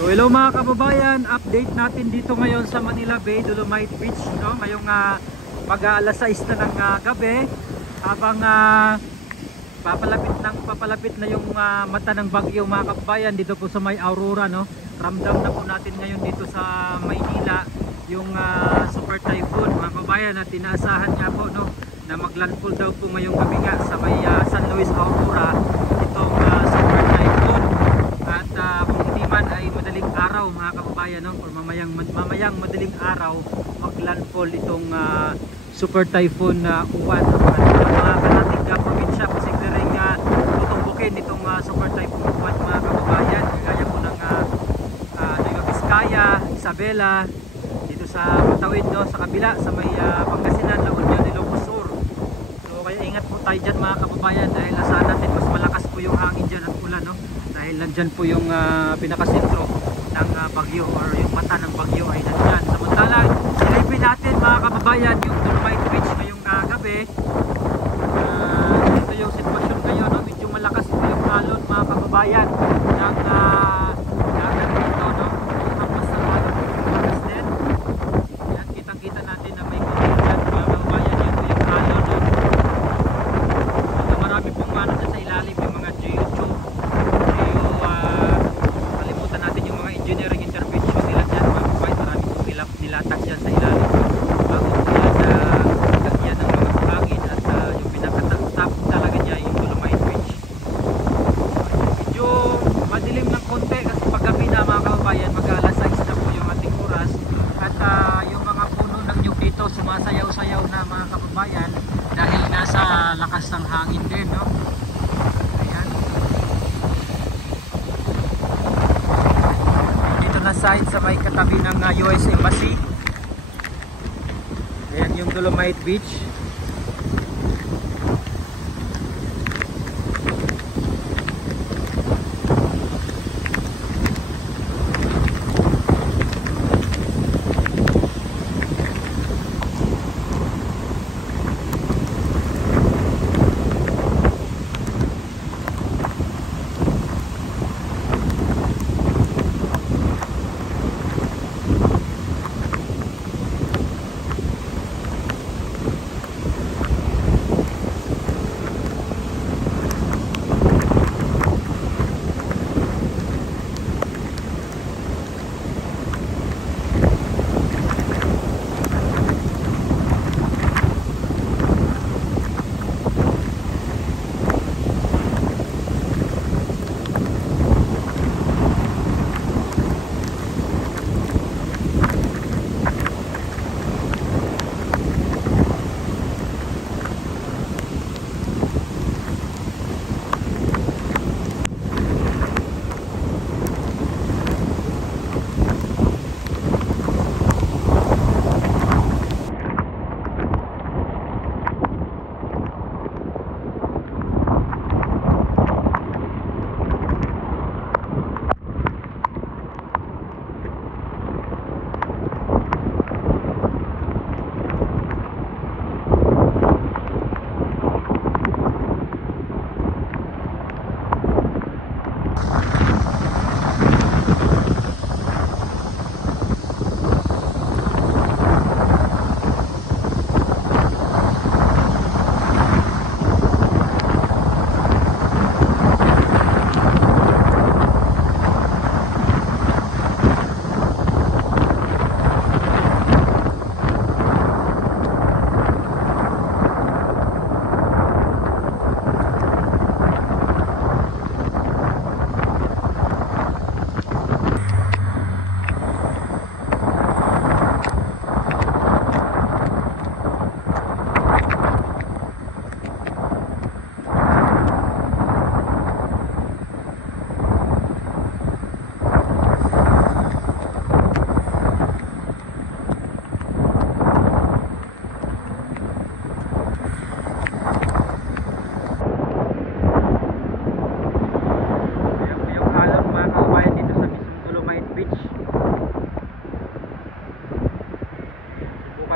So hello mga kababayan, update natin dito ngayon sa Manila Bay, Dolomite Beach, no? Ngayong mag-aalas 6 na ng gabi, habang papalapit na yung mata ng bagyo mga kababayan dito po sa may Aurora, no? Ramdam na po natin ngayon dito sa Maynila yung super typhoon mga kababayan, at tinaasahan nga po, no, na maglandfall daw po ngayong gabi nga sa may San Luis Aurora itong super typhoon. At kung hindi man ay madaling araw mga kababayan, no, or mamayang madaling araw maglandfall itong super typhoon Uwan. At mga kalating probinsya posible rin tutumbukin itong super typhoon Uwan mga kababayan, kagaya po ng Nueva Vizcaya, Isabela, dito sa Patawid, no, sa kabila sa may Pangasinan, La Union, Ilocos Sur. So kaya ingat po tayo dyan mga kababayan, dahil asahan natin mas malakas po yung hangin dyan at ulan, no? Dahil nandyan po yung pinakasentro ng bagyo, or yung mata ng bagyo ay nandyan. Samantalang silipin natin mga kababayan yung Dolomite Beach ngayong gabi. Ito yung sitwasyon ngayon, no? Medyo malakas po yung alon mga kababayan ng dagat dito, no? Tapos sa malakas din. Yan, kitang-kita natin na may kumilan mga kababayan. Yan po yung alon, no? At marami pong sa ilalim yung mga geotube. Kalimutan natin yung mga engineering intervention nila dyan mga kababayan. Marami pong nilatag dyan sa ilalim bago po yan lagyan ng mga buhangin, at yung pinakatap talaga niya yung Dolomite Beach. Medyo madilim ng konti kasi paggabi na mga kababayan, mag-alas 6 na po yung ating oras, at yung mga puno ng nyug dito sumasayaw-sayaw na mga kababayan dahil nasa lakas ng hangin din, no? Ayan. Dito na side sa may katabi ng US Embassy. Ayan yung Dolomite Beach.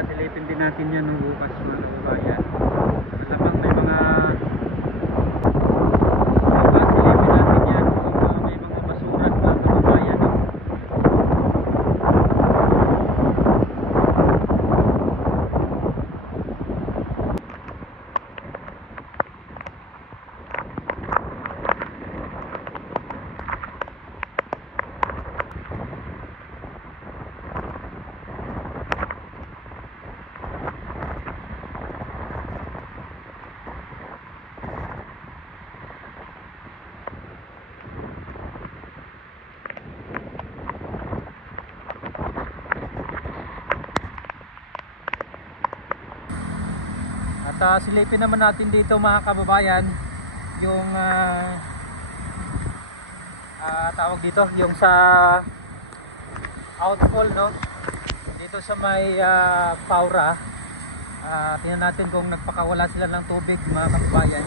Silipin din natin yan ng bukas mga kababayan. Malamang may mga silipin natin yan kung may mga basuran mga kababayan, no? silipin naman natin dito mga kababayan yung tawag dito, yung sa outfall, no, dito sa may Paura. Tingnan natin kung nagpakawala sila ng tubig mga kababayan.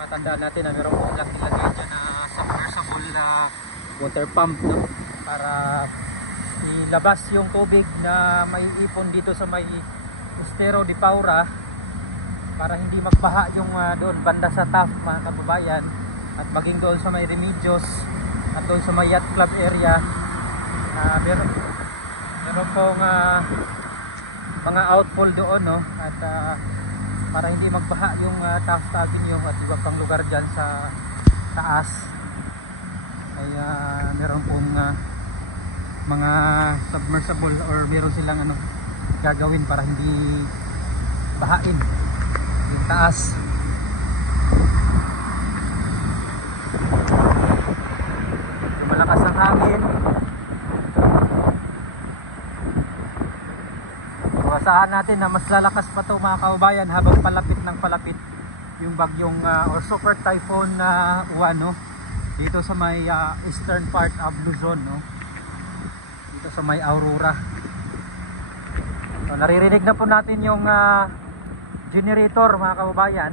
Matandaan natin na meron po silang nilagay dyan na submersible na water pump, no, para ilabas yung tubig na may ipon dito sa may Estero de Paura, para hindi magbaha yung doon banda sa Taft mga kababayan, at maging doon sa may Remedios at doon sa may Yacht Club area. Meron pong mga outfall doon, no, at para hindi magbaha yung Taft Avenue at iba pang lugar dyan sa taas, ay meron pong mga submersible or meron silang gagawin para hindi bahain yung taas. Malakas ang hangin. Asahan natin na mas lalakas pa to mga kababayan habang palapit ng palapit yung bagyong or super typhoon Uwan, no, dito sa may eastern part of Luzon, no, dito sa may Aurora. So, naririnig na po natin yung generator mga kababayan.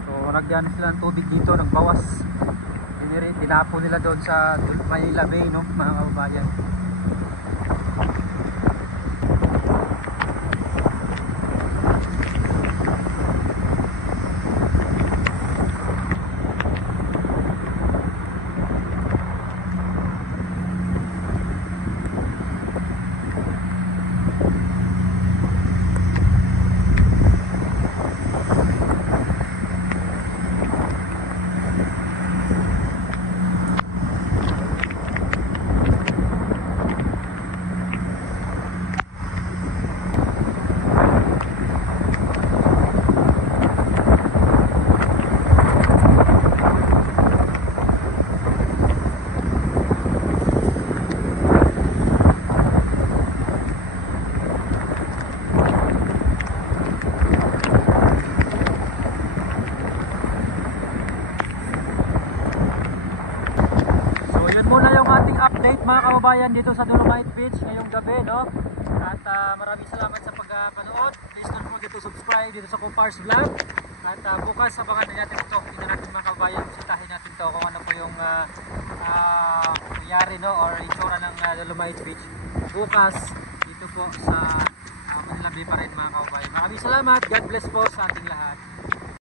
So nagyan sila ng tubig dito, nagbawas, tinapo nila doon sa Manila Bay, no, mga kababayan. Update mga kababayan dito sa Dolomite Beach ngayong gabi, no? At maraming salamat sa pagpanood. Please don't forget to subscribe dito sa Kumpars Vlog. At bukas abangan na natin ito. Tingnan natin mga kababayan, bisitahin natin ito kung ano po yung nangyari, no, or itsura ng Dolomite Beach bukas dito po sa Manila Bay pa rin mga kababayan. Maraming salamat. God bless po sa ating lahat.